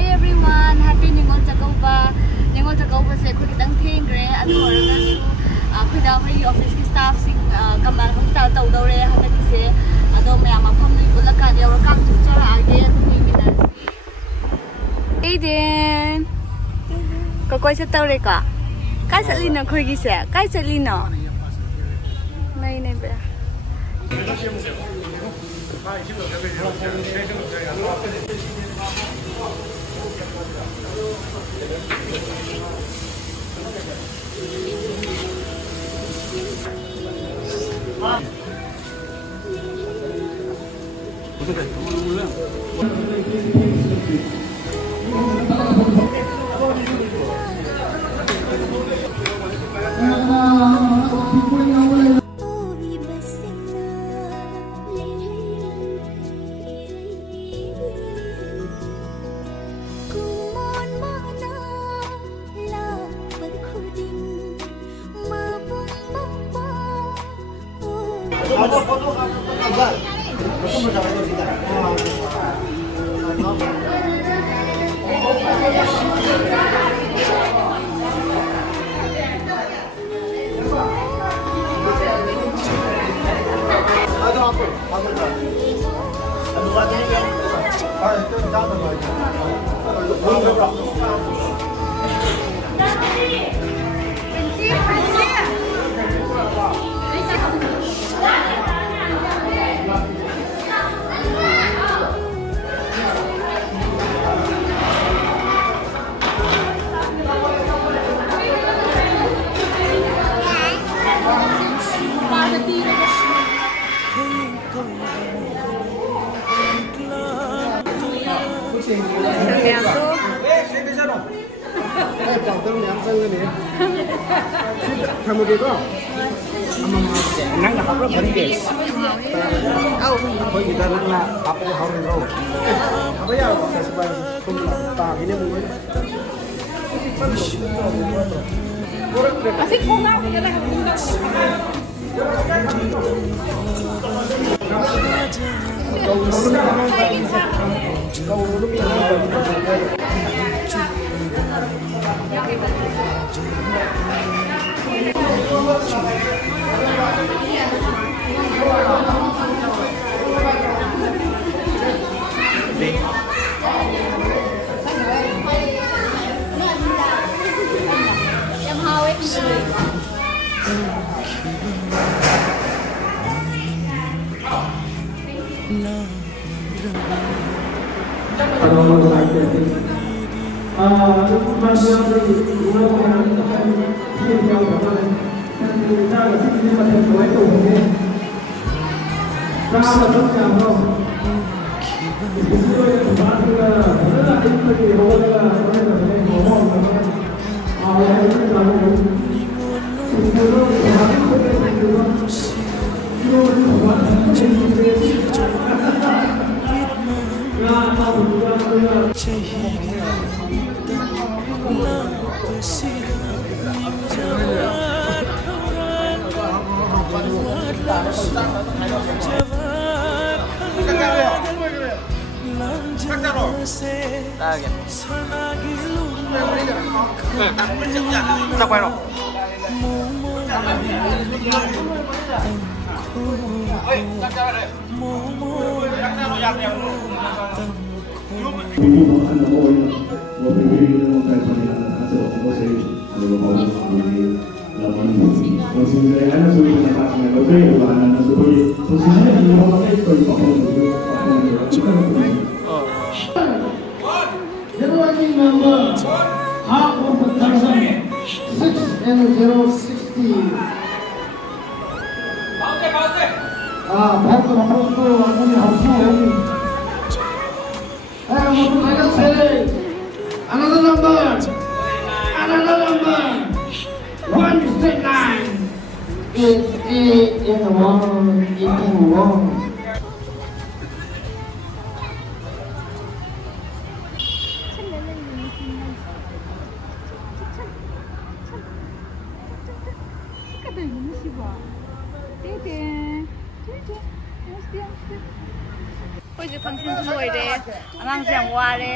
Hi everyone, happy Ningol Chakauba. Ningol Chakauba se khoi kitang theng gre adu orga su khoi da mai office ki staff sing kamal hong ta tau dore hana ki se ado mayam pham ni bula ka ya ka chu chara age ni mina si Aiden ko koi se tau re ka kai sa lino khoi gi se kai sa lino nai nai be ꯑꯩꯈꯣꯏꯁꯦ ꯐꯪꯁꯟꯁꯨ ꯂꯣꯏꯔꯦ ꯑꯉꯥꯡꯁꯦ ꯌꯥꯝ ꯋꯥꯔꯦ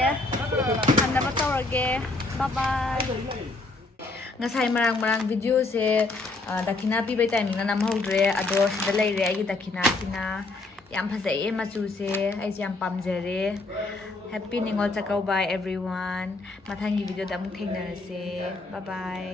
ꯍꯟꯅꯕ ꯇꯧꯔꯒꯦ ꯕꯥꯏ ꯉꯁꯥꯏ ꯃꯔꯥꯡ ꯚꯤꯗꯤꯑꯣꯁꯦ ꯗꯈꯤꯅꯥ ꯄꯤꯕꯩ ꯇꯥꯏꯃꯤꯡꯗ ꯅꯝꯍꯧꯗ꯭ꯔꯦ ꯑꯗꯣ ꯁꯤꯗ ꯂꯩꯔꯦ ꯑꯩꯒꯤ ꯗꯈꯤꯅꯥꯁꯤꯅ ꯌꯥꯝ ꯐꯖꯩꯌꯦ ꯃꯆꯨꯁꯦ ꯑꯩꯁꯦ ꯌꯥꯝ ꯄꯥꯝꯖꯔꯦ ꯍꯦꯄꯤ ꯅꯤꯉꯣꯜ ꯆꯥꯛꯀꯧꯕ एवरीवन मथंगी वीडियो दा अमुक थेंनरसे बाय बाय